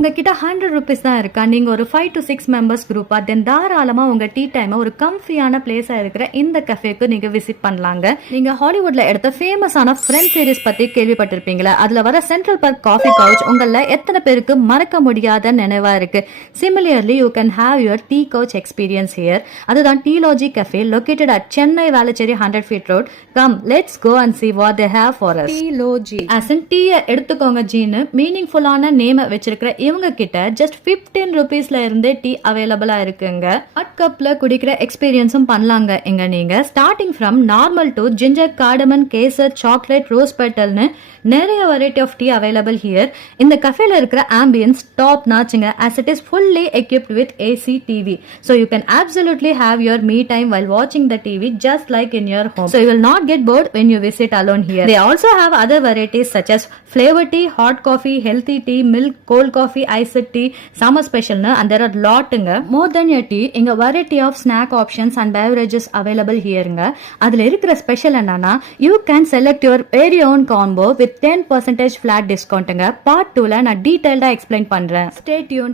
உங்ககிட்ட 100 rupees தான் இருக்கா, நீங்க ஒரு 5 to 6 members குரூப்பா, தென் தாராளமா உங்க டீ டைம் ஒரு கம்ஃபியான பிளேஸா இருக்கிற இந்த கஃபேக்கு நீங்க விசிட் பண்ணலாங்க. நீங்க ஹாலிவுட்ல எடுத்த ஃபேமஸான ஃப்ரெண்ட் சீரிஸ் பத்தி கேள்விப்பட்டிருப்பீங்களா? அதுல வர சென்ட்ரல் பார்க் காஃபி கவுச் உங்கள எத்தனை பேருக்கு மறக்க முடியாத நினைவா இருக்கு. Similarly you can have your tea couch experience here. அதுதான் Tealogy cafe located at Chennai Velachery 100 feet road. Come let's go and see what they have for us. Tealogy as in டீயை எடுத்துக்கோங்க ஜீனு மீனிங்ஃபுல்லான நேம வச்சிருக்கிற இவங்க கிட்ட ஜஸ்ட் 15 rupeesல இருந்தே டீ அவைலபிளா இருக்குங்க. ஹாட் கப்ல குடிக்கிற எக்ஸ்பீரியன்ஸும் பண்ணலாங்க இங்க நீங்க. Starting from normal to ginger, cardamom, kesar, chocolate, rose பெட்டல்னு நிறைய variety of tea available here. இந்த கஃபேல இருக்கிற ஆம்பியன்ஸ் டாப் நாச்சுங்க as it is fully equipped with AC TV. So you can absolutely have your me time while watching the TV just like in your home. So you will not get bored when you visit alone here. They also have other varieties such as flavor tea, hot coffee, healthy tea, milk, cold coffee, iced tea, summer special and there are lotங்க. More than your tea, இங்க variety of snack options and beverages available hereங்க. அதுல இருக்கிற special என்னன்னா you can select your very own combo with 10% flat discountங்க. Part 2ல நான் டீடைல்டா explain பண்றேன். Stay tuned.